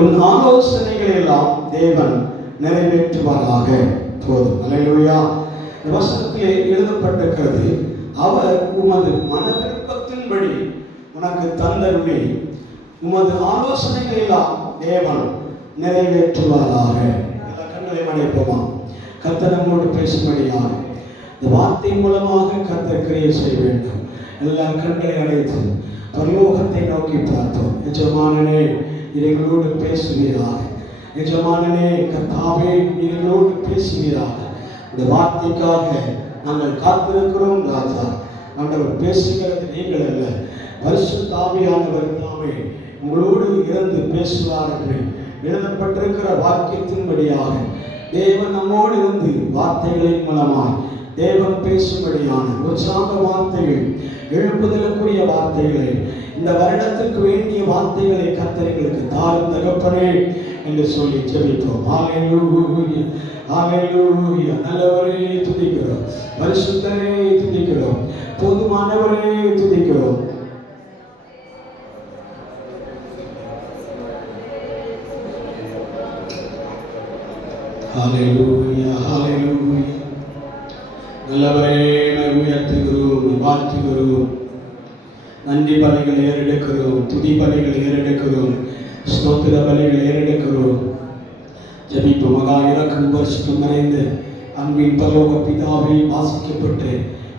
உன் ஆலோசனைகளை எல்லாம் தேவன் நிறைவேற்றுவாராக. போதும். அல்லேலூயா. இந்த வசனத்திலே எழுதப்பட்டிருக்கிறது, அவர் உமது மன விருப்பத்தின்படி உனக்கு தந்தருளி உமது ஆலோசனைகளை எல்லாம் தேவன் நிறைவேற்றுவாராக. கண்களை அடைப்போமா? கர்த்தர் நம்மோடு பேசும்படியாக இந்த வார்த்தை மூலமாக கர்த்தர் கிரியை செய்ய வேண்டும். எல்லா கண்களை அடைத்து பரலோகத்தை நோக்கி பார்த்தோம். எஜமானனே, எங்களோடு பேசுவீராக. எஜமானனே, கர்த்தாவே, எங்களோடு பேசுவீராக. இந்த வார்த்தைக்காக நாங்கள் காத்திருக்கிறோம் ராஜா. ஆண்டவர் பேசுகிறது நீங்கள் அல்ல, பரிசுத்த ஆவியானவர் தாமே உங்களோடு இருந்து பேசுவார் என்று எழுதப்பட்டிருக்கிற வாக்கியத்தின்படியாக தேவன் நம்மோடு இருந்து வார்த்தைகளின் மூலமாய் தேவன் பேசும்படியான உற்சாக வார்த்தைகள், எழுப்புதலுக்குரிய வார்த்தைகளை, இந்த வருடத்திற்கு வேண்டிய வார்த்தைகளை கர்த்தர் எங்களுக்கு தாரும் தகப்பனே என்று சொல்லி ஜெபிப்போம். ஹல்லேலூயா, ஹல்லேலூயா. நல்லவரே துதிக்கிறோம், பரிசுத்தரே துதிக்கிறோம், போதுமானவரே துதிக்கிறோம். ஹல்லேலூயா, ஹல்லேலூயா. நல்லவரே உயர்த்துகிறோம், வாழ்த்துகிறோம். நன்றி பலிகளை ஏறெடுக்கிறோம், துதி பலிகளை ஏறெடுக்கிறோம், ஸ்தோத்திர பலிகளை ஏறெடுக்கிறோம். ஜெபிப்பு. மகா இறக்கும் பரிசுத்தம் நிறைந்த அன்பின் பரலோக பிதாவே, வாசிக்கப்பட்டு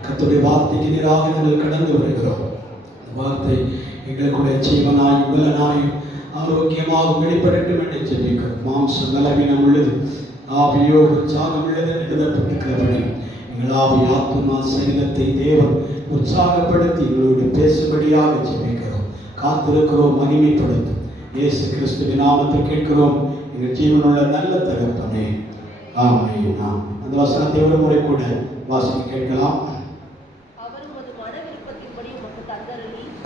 கர்த்தருடைய வார்த்தைக்கு நேராக நாங்கள் கடந்து வருகிறோம். வார்த்தை எங்களுடைய ஜீவனாய் உபலனாய் ஆரோக்கியமாக வெளிப்படட்டும் என்று ஜெபிக்கிறோம். மாம்சம் பலவீனம் உள்ளது, ஆவியோ உற்சாகம் உள்ளது எழுதப்பட்டிருக்கிறபடி எங்கள் ஆவி ஆத்துமா சரீரத்தை தேவன் உற்சாகப்படுத்தி எங்களோடு பேசும்படியாக ஜெபிக்கிறோம், காத்திருக்கிறோம். மகிமைப்படுத்தும் இயேசு கிறிஸ்துவின் நாமத்தை கேட்கிறோம் எங்கள் ஜீவனுள்ள நல்ல தகப்பனே, ஆமென். அந்த வசனத்தை ஒரு முறை கூட வாசிக்க கேட்கலாம்.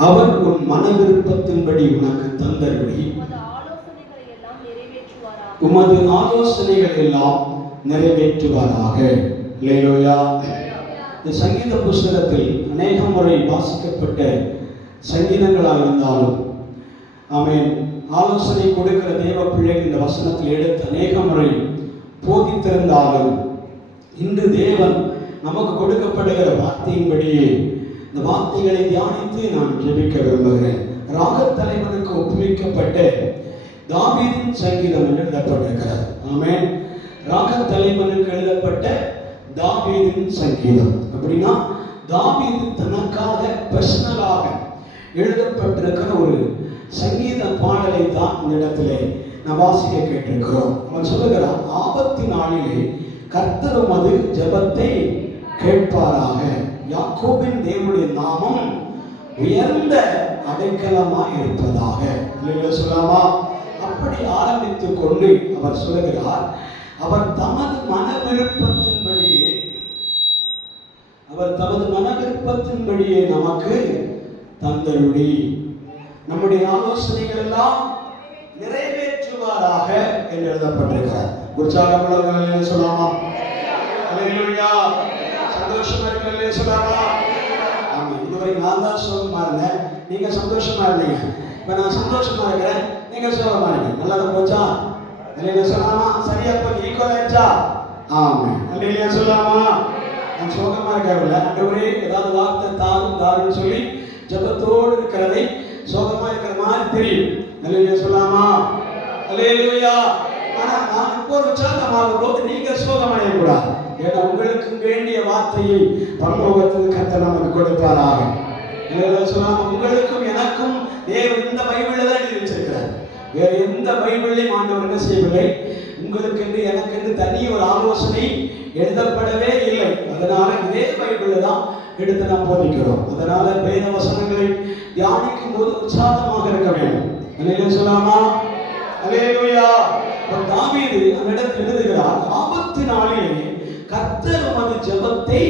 அவர் உன் மன விருப்பத்தின்படி உனக்கு தந்தருளி உமது ஆலோசனைகள் எல்லாம் நிறைவேற்றுவாராக. அல்லேலூயா. இந்த சங்கீத புஸ்தகத்தில் அநேக முறை வாசிக்கப்பட்ட சங்கீதங்களாக இருந்தாலும், ஆமென், ஆலோசனை கொடுக்கிற தேவ பிள்ளைகள் இந்த வசனத்தில் எடுத்து அநேக முறை போதித்திருந்தாலும், இன்று தேவன் நமக்கு கொடுக்கப்படுகிற வார்த்தையின்படியே இந்த வார்த்தைகளை தியானித்து நான் ஜெபிக்க விரும்புகிறேன். ராகத் தலைவனுக்கு ஒப்புவிக்கப்பட்ட தாவீதின் சங்கீதம் என்று எழுதப்பட்டிருக்கிறது. ஆமென். ராகத் தலைவனுக்கு எழுதப்பட்ட தாவீதின் சங்கீதம். அப்படின்னா தாவீது தனக்காக பர்சனலாக எழுதப்பட்டிருக்கிற ஒரு சங்கீத பாடலை தான் இந்த இடத்திலே நான் வாசிக்க கேட்டிருக்கிறோம். அவன் சொல்லுகிறான், ஆபத்து நாளிலே கர்த்தர் உமது ஜெபத்தை கேட்பாராக. யாக்கோபின் தேவனுடைய நாமம் உயர்ந்த அடைக்கலமாய் இருப்பதாக. சொல்லலாமா? அப்படி ஆரம்பித்துக் கொண்டு அவர் சொல்லுகிறார், அவர் தமது மன விருப்பத்தின்படியே நமக்கு தந்தருளி நம்முடைய ஆலோசனைகள் எல்லாம் நிறைவேற்றுவாராக என்று எழுதப்பட்டிருக்கிறார். உற்சாகமுள்ளவர்கள் சொல்லாமா? அல்லேலூயா. சந்தோஷமா இருக்கிற சொல்லாமா? ஆமா. இதுவரை நான் தான் சோகமா இருந்தேன், நீங்க சந்தோஷமா இருந்தீங்க. இப்ப நான் சந்தோஷமா இருக்கிறேன், நீங்க சோகமா இருக்கீங்க. நல்லா போச்சா? அல்லேலூயா சொல்லாமா? சரியா போய் ஈக்குவல் ஆயிடுச்சா? ஆமா. அல்லேலூயா சொல்லாமா? நான் சோகமா இருக்கவில்லை, ஆண்டவரே ஏதாவது வார்த்தை தாருன்னு சொல்லி ஜெபத்தோடு இருக்கிறதை சோகமா இருக்கிற மாதிரி தெரியும். அல்லேலூயா சொல்லாமா? அல்லேலூயா. ஆனா நான் இப்போ உற்சாகமாகும் போது நீங்க சோகமடையக்கூடாது. ஏன்னா உங்களுக்கு வேண்டிய வார்த்தையை பரலோகத்தில் கர்த்தர் நமக்கு கொடுப்பாராக. அல்லேலூயா சொல்லாமா? உங்களுக்கும் எனக்கும் தேவன் இந்த பைபிளில் தான் எழுதி வச்சிருக்கிறார். வேற எந்த பைபிளையும் ஆண்டவர் என்ன செய்யவில்லை. உங்களுக்கு என்று எனக்கு என்று தனி ஒரு ஆலோசனை எழுதப்படவே இல்லை. அதனால இதே பைபிளில் தான் எடுத்து நாம் போதிக்கிறோம். அதனால வேத வசனங்களை தியானிக்கும் போது உற்சாகமாக இருக்க வேண்டும். அல்லேலூயா சொல்லாமா? அல்லேலூயா. தாவீது அந்த இடத்தில் எழுதுகிறார், ஆபத்து நாளிலே கர்த்தர் உமது ஜெபத்தை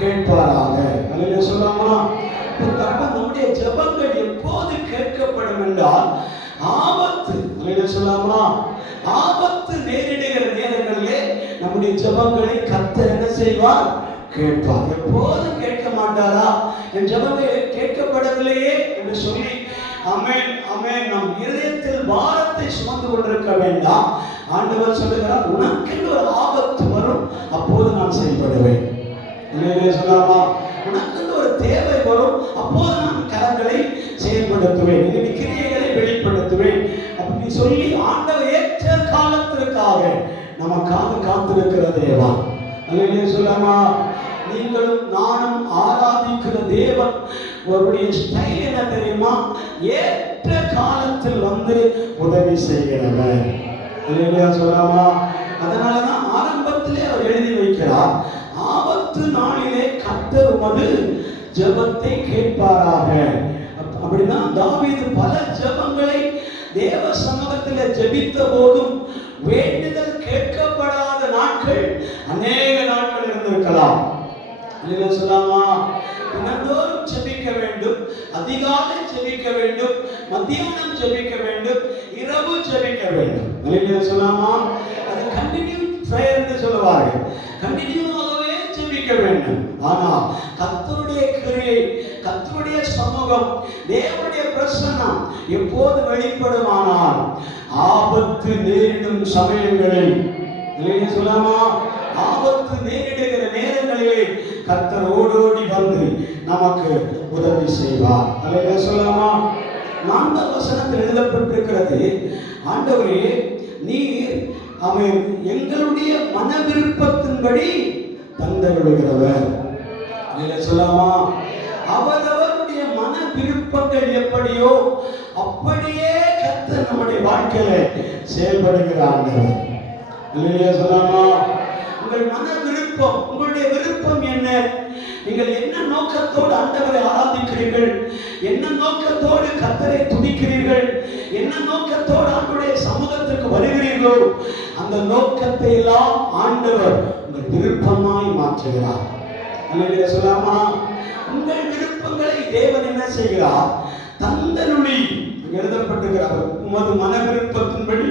கேட்பாராக. அல்லேலூயா சொல்லாமா? நம்முடைய ஜெபங்கள் எப்போது கேட்கப்படும் என்றால் ஆபத்து. அல்லேலூயா சொல்லாமா? ஆபத்து நேரிடுகிற நேரங்களிலே நம்முடைய ஜெபங்களை கர்த்தர் என்ன செய்வார்? கேட்பார். எப்போதும் கேட்க மாட்டாரா? என் ஜெபமே கேட்கப்படவில்லையே என்று சொல்லி ஆமென் ஆமென். நம் இதயத்தில் பாரத்தை சுமந்து கொண்டிருக்க வேண்டாம். ஆண்டவர் சொல்லுகிறார், உனக்கு ஒரு ஆபத்து வரும், அப்போது நான் செயல்படுவேன். சொல்லலாமா? உனக்கு ஒரு தேவை வரும், அப்போது நான் கரங்களை செயல்படுத்துவேன், கிரியைகளை வெளிப்படுத்துவேன் அப்படின்னு சொல்லி ஆண்டவர் ஏற்ற காலத்திற்காக நமக்காக காத்திருக்கிற தேவன். சொல்லலாமா? நீங்களும் நானும் ஆராதிக்கிற தேவன் அவருடைய ஸ்டைல் என்ன தெரியுமா? ஏற்ற காலத்தில் வந்து உதவி செய்கிறவர். சொல்லலாமா? அதனாலதான் ஆரம்பத்திலே அவர் எழுதி வைக்கிறார், ஆபத்து நாளிலே கர்த்தர் உமது ஜெபத்தை கேட்பாராக. அப்படின்னா தாவீது பல ஜெபங்களை தேவ சமூகத்திலே ஜெபித்த போதும் வேண்டுதல் கேட்கப்படாத நாட்கள் அநேக நாட்கள் இருந்திருக்கலாம். சொல்லலாமா? தினந்தோறும் ஜெபிக்க வேண்டும், அதிகாலை ஜெபிக்க வேண்டும், மத்தியானம் ஜெபிக்க வேண்டும், இரவு ஜெபிக்க வேண்டும். சொல்லலாமா? அது கண்டினியூ பிரேயர் என்று சொல்லுவார்கள். கண்டினியூவாகவே ஜெபிக்க வேண்டும். ஆனால் கர்த்தருடைய கிரியை, கர்த்தருடைய சமூகம், தேவனுடைய பிரசன்னம் எப்போது வெளிப்படுமானால் ஆபத்து நேரிடும் சமயங்களில். சொல்லலாமா? ஆபத்து நேரிடுகிற நேரங்களிலே கர்த்தர் ஓடோடி வந்து நமக்கு உதவி செய்வார். சொல்லலாமா? 4ஆம் வசனத்தில் எழுதப்பட்டிருக்கிறது, ஆண்டவரே நீர் அவன் எங்களுடைய மன விருப்பத்தின்படி தந்தருளுகிறவர். சொல்லலாமா? அவரவருடைய மன விருப்பங்கள் எப்படியோ அப்படியே கர்த்தர் நம்முடைய வாழ்க்கையில செயல்படுகிறார். சொல்லலாமா? உங்கள் மன விருப்பம், உங்களுடைய விருப்பம் என்ன? நீங்கள் என்ன நோக்கத்தோடு ஆண்டவரை ஆராதிக்கிறீர்கள்? என்ன நோக்கத்தோடு கர்த்தரை துதிக்கிறீர்கள்? என்ன நோக்கத்தோடு ஆண்டவருடைய சமூகத்திற்கு வருகிறீர்களோ அந்த நோக்கத்தை எல்லாம் ஆண்டவர் உங்கள் விருப்பமாய் மாற்றுகிறார். சொல்லலாமா? உங்கள் விருப்பங்களை தேவன் என்ன செய்கிறார்? தந்தருளி எழுதப்பட்டிருக்கிறார், உமது மன விருப்பத்தின்படி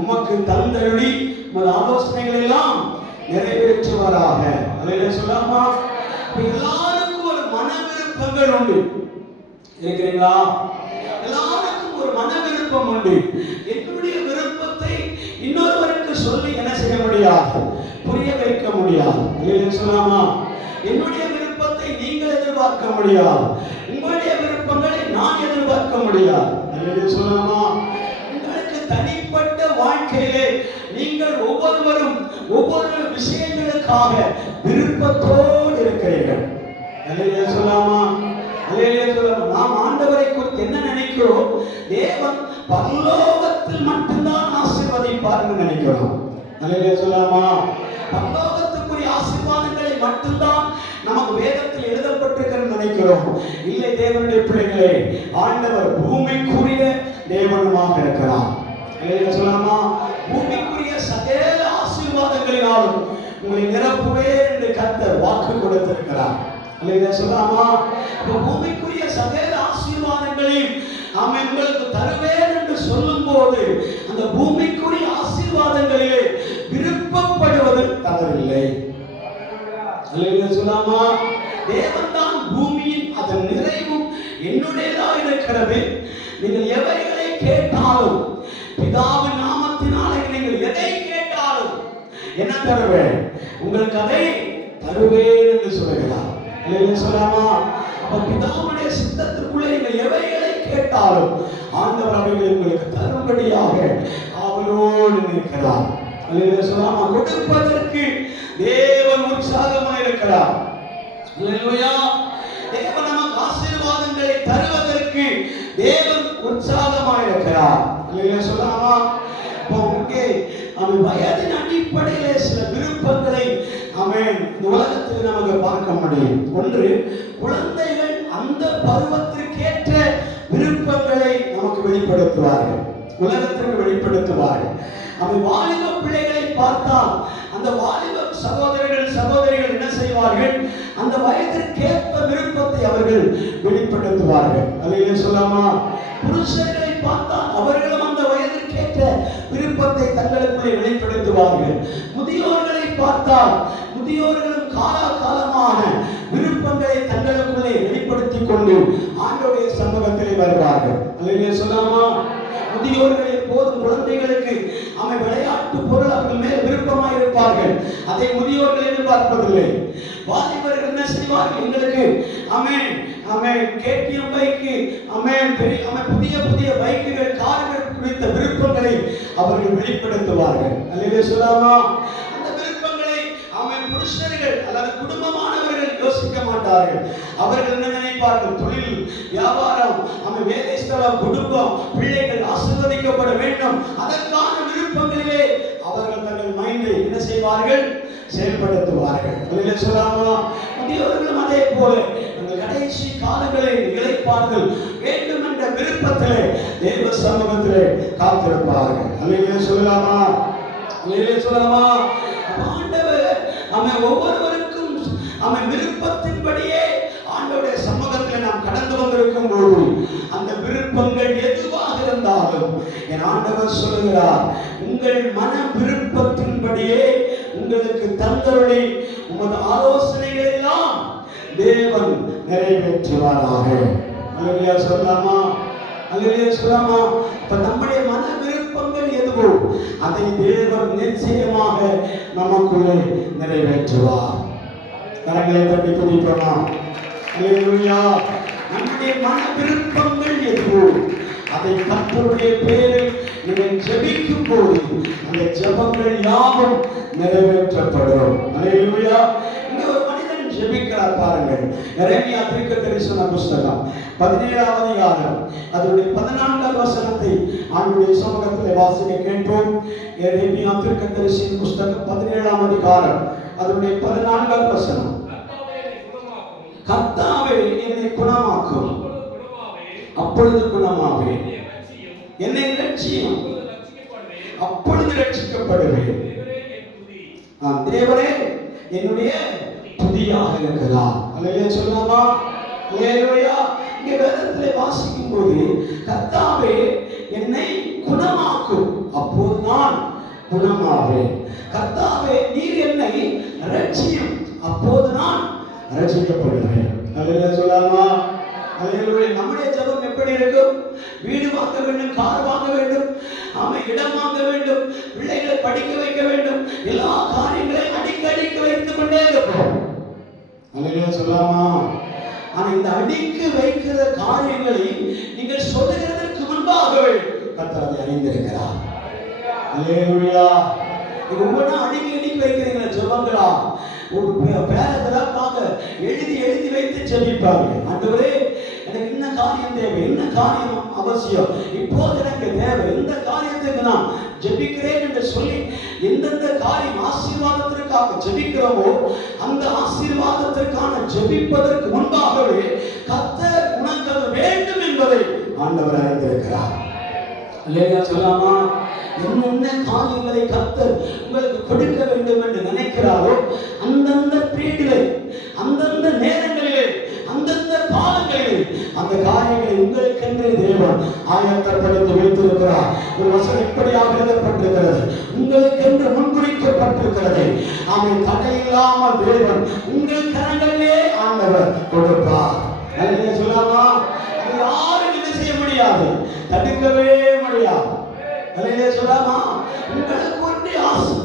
உமக்கு தந்தருளி உமது ஆலோசனைகள் எல்லாம் நிறைவேற்றுவாராக. சொல்லலாமா? எல்லாருக்கும் ஒரு மன விருப்பங்கள் உண்டு. இருக்கிறீங்களா? எல்லாருக்கும் ஒரு மன விருப்பம் உண்டு. என்னுடைய விருப்பத்தை இன்னொருவருக்கு சொல்லி என்ன செய்ய முடியாது, புரிய வைக்க முடியாது. சொல்லலாமா? என்னுடைய விருப்பத்தை நீங்கள் எதிர்பார்க்க முடியாது, உங்களுடைய விருப்பங்களை நான் எதிர்பார்க்க முடியாது. சொல்லலாமா? உங்களுக்கு தனிப்பட்ட வாழ்க்கையிலே நீங்கள் ஒவ்வொருவரும் ஒவ்வொரு விஷயங்களுக்காக விருப்பத்தோடு இருக்கிறீர்கள். சொல்லலாமா? நாம் ஆண்டவரை குறித்து என்ன நினைக்கிறோம்? தேவன் பரலோகத்தில் மட்டும்தான் ஆசீர்வதிப்பார் என்று நினைக்கிறோம். சொல்லலாமா? பரலோகத்துக்குரிய ஆசீர்வாதங்களை மட்டும்தான் நமக்கு வேதத்தில் எழுதப்பட்டிருக்கிறது நினைக்கிறோம். இல்லை, தேவனுடைய பிள்ளைகளே, ஆண்டவர் பூமிக்குரிய தேவனுமாக இருக்கிறார். சொல்லலாமா? பூமிக்குரிய சகல ஆசீர்வாதங்களினாலும் உங்களை நிரப்புவேன் என்று கர்த்தர் வாக்கு கொடுத்திருக்கிறார். சொல்லலாமா? பூமிக்குரிய சகல ஆசீர்வாதங்களையும் அவன் உங்களுக்கு தருவேன் என்று சொல்லும் போது அந்த பூமிக்குரிய ஆசீர்வாதங்களிலே விருப்பப்படுவது தவறில்லை. சொல்லலாமா? தேவன் தான் பூமியின் அதன் நிறைவும் என்னுடையதாக இருக்கிறது. நீங்கள் எவைகளை கேட்டாலும் பிதாவின் நாமத்தினாலே நீங்கள் எதை கேட்டாலும் என்ன தருவேன், உங்களுக்கு அதை தருவேன் என்று சொல்லுகிறார். சொல்லலாமா? அப்ப பிதாவுடைய சித்தத்திற்குள்ளே நீங்கள் எவைகளை கேட்டாலும் ஆண்டவர் அவைகளை உங்களுக்கு தரும்படியாக அவரோடு இருக்கிறார். சொல்லலாமா? கொடுப்பதற்கு தேவன் உற்சாகமாக இருக்கிறார். தேவன் நமக்கு ஆசீர்வாதங்களை தருவதற்கு தேவன் உற்சாகமாக இருக்கிறார். சொல்லலாமா? அவன் வயதின் அடிப்படையிலே சில விருப்பங்களை அவன் உலகத்தில் நமக்கு பார்க்க முடியும். ஒன்று, குழந்தைகள் அந்த பருவத்திற்கேற்ற விருப்பங்களை நமக்கு வெளிப்படுத்துவார்கள், உலகத்திற்கு வெளிப்படுத்துவார்கள். அவன் வாலிப பிள்ளைகளை பார்த்தால் அந்த வாலிப சகோதரர்கள் சகோதரிகள் என்ன செய்வார்கள்? அந்த வயதிற்கேற்ப விருப்பத்தை அவர்கள் வெளிப்படுத்துவார்கள். சொல்லலாமா? புருஷர்களை பார்த்தால் அவர்களும் அந்த வயதிற்கேற்ற விருப்பத்தை தங்களுக்குள்ளே வெளிப்படுத்துவார்கள். முதியோர்களை பார்த்தால் முதியோர்களும் காலாகாலமான விருப்பங்களை தங்களுக்குள்ளே வெளிப்படுத்திக் கொண்டு ஆண்டவருடைய சமூகத்திலே வருவார்கள். அல்லேலூயா சொல்லாமா. முதியோர்கள் எப்போதும் குழந்தைகளுக்கு விளையாட்டு பொருள் அவர்கள் மேல் விருப்பமாய் இருப்பார்கள். அதை முதியோர்கள் எதிர்பார்ப்பதில்லை. வாலிபர்கள் என்ன செய்வார்கள்? எங்களுக்கு கேடிஎம் பைக்கு புதிய புதிய பைக்குகள் கார்கள் குறித்த விருப்பங்களை அவர்கள் வெளிப்படுத்துவார்கள். அல்லேலூயா சொல்லாமா. அந்த விருப்பங்களை புருஷர்கள் அல்லது குடும்பமானவர்கள் யோசிக்க மாட்டார்கள். அவர்கள் என்ன நினைப்பார்கள்? தொழில், வியாபாரம், வேலை ஸ்தலம், குடும்பம், பிள்ளைகள் ஆசீர்வதிக்கப்பட வேண்டும். அதற்கான விருப்பங்களிலே அவர்கள் தங்கள் மைண்டை என்ன செய்வார்கள்? செயல்படுத்துவார்கள். அல்லேலூயா சொல்லாமா. முதியோர்களும் அதே போல அந்த கடைசி காலங்களில் இளைப்பாறுதல் வேண்டும் என்ற விருப்பத்திலே தேவ சமூகத்திலே காத்திருப்பார்கள். அல்லேலூயா சொல்லலாமா. அல்லேலூயா சொல்லலாமா. ஆண்டவர் ஒவ்வொருவருக்கும் விருப்பத்தின்படியே ஆண்டவருடைய சமூகத்தில் நாம் கடந்து வந்திருக்கும் போது அந்த விருப்பங்கள் எதுவாக இருந்தாலும் என் ஆண்டவர் சொல்லுகிறார், உங்கள் மன விருப்பத்தின்படியே உங்களுக்கு தந்தருளி உமது ஆலோசனைகள் எல்லாம் தேவன் நிறைவேற்றுவாராக. அல்லேலூயா சொல்லலாமா. அல்லேலூயா சொல்லலாமா. இப்ப நம்முடைய மன விருப்பங்கள் எதுவோ அதை தேவன் நிச்சயமாக நமக்குள்ளே நிறைவேற்றுவார். கரங்களை தட்டி துதிப்போமா. அல்லேலூயா. நம்முடைய மன விருப்பங்கள் எதுவோ அதை கர்த்தருடைய பேரில் நீங்கள் ஜெபிக்கும் போது அந்த ஜெபங்கள் யாவும் நிறைவேற்றப்படும். அல்லேலூயா. இங்க ஒரு மனிதன் ஜெபிக்கிறார் பாருங்கள். எரேமியா தீர்க்கதரிசன புத்தகம் 17ஆம் அதிகாரம் அதனுடைய 14ஆம் வசனத்தை ஆண்டவருடைய சமூகத்தில் வாசிக்க கேட்போம். எரேமியா தீர்க்கதரிசன புத்தகம் 17ஆம் அதிகாரம் அதனுடைய 14ஆம் வசனம். கர்த்தாவே என்னை குணமாக்கும், அப்பொழுது குணமாவே, என்னை ரட்சியும், அப்பொழுது ரட்சிக்கப்படுவேன். தேவனே என்னுடைய துதியாக இருக்கிறார். அல்லேலூயா சொல்லாமா. அல்லேலூயா. இங்கே வேதத்திலே வாசிக்கும் போது கர்த்தாவே என்னை குணமாக்கும், அப்போது நான் குணமாவேன். கர்த்தாவே நீர் என்னை ரட்சியும், அப்போது நான் ரட்சிக்கப்படுவேன். அல்லேலூயா சொல்லாமா. அல்லேலூயா. நம்முடைய ஜெபம் எப்படி இருக்கும்? வீடு வாங்க வேண்டும், கார் வாங்க வேண்டும், இடம் வாங்க வேண்டும், பிள்ளைகளை படிக்க வைக்க வேண்டும், எல்லா காரியங்களையும் அடிக்கடிக்கு வைத்துக் கொண்டே இருப்போம். அல்லேலூயா சொல்லாமா. ஆனா இந்த அடிக்கு வைக்கிற காரியங்களை நீங்கள் சொல்லுகிறதற்கு முன்பாகவே கர்த்தர் அதை அறிந்திருக்கிறார். அல்லேலூயா. இது ஒவ்வொன்றா அடிக்கடி வைக்கிறீங்களா ஜெபங்களா? ஒரு பேரகிராஃபாக எழுதி எழுதி வைத்து ஜெபிப்பார்கள். ஆண்டவரே எனக்கு என்ன காரியம் தேவை, என்ன காரியம் அவசியம், இப்போது எனக்கு தேவை, இந்த காரியத்துக்கு நான் ஜெபிக்கிறேன் என்று சொல்லி எந்தெந்த காரியம் ஆசீர்வாதத்திற்காக ஜெபிக்கிறோமோ அந்த ஆசீர்வாதத்திற்கான ஜெபிப்பதற்கு முன்பாகவே கர்த்தர் உனக்கு அது வேண்டும் என்பதை ஆண்டவர் அறிந்திருக்கிறார். அல்லேலூயா சொல்லாமா. என்னென்ன காரியங்களை கர்த்தர் உங்களுக்கு கொடுக்க வேண்டும் என்று நினைக்கிறாரோ அந்தந்த பீரியடிலே, அந்தந்த நேரங்களிலே, அந்தந்த காலங்களிலே அந்த காரியங்களை உங்களுக்கென்று தேவன் ஆயத்தப்படுத்தி வைத்திருக்கிறார். ஒரு வசனம் இப்படியாக எழுதப்பட்டிருக்கிறது, உங்களுக்கென்று முன்குறிக்கப்பட்டிருக்கிறது. அவன் தடையில்லாமல் தேவன் உங்கள் கரங்களிலே ஆண்டவர் கொடுப்பார். அல்லேலூயா சொல்லாமா. அது யாரும் என்ன செய்ய முடியாது, தடுக்கவே முடியாது. அல்லேலூயா சொல்லாமா. உங்களுக்கு ஒன்றே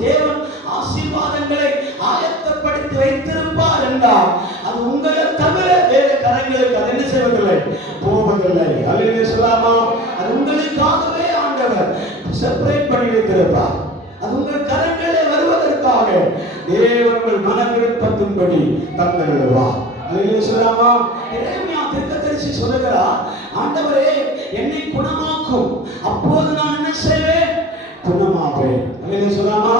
தேவன் ஆசீர்வாதங்களை ஆயத்தப்படுத்தி வைத்திருப்பார் என்றால் அது உங்களை தவிர வேறு கரங்களுக்கு அது என்ன செய்வதில்லை, போவதில்லை. அல்லேலூயா சொல்லாமா. அது உங்களுக்காகவே ஆண்டவர் செப்பரேட் பண்ணி வைத்திருப்பார். அது உங்கள் கரங்களே வருவதற்காக தேவன் மன விருப்பத்தின்படி தந்தருள்வார். அல்லேலூயா சொல்லாமா. எரேமியா தீர்க்கதரிசி சொல்லுகிறார், ஆண்டவரே என்னை குணமாக்கும், அப்போது நான் என்ன செய்வேன்? குணமாவேன். அல்லேலூயா சொல்லாமா.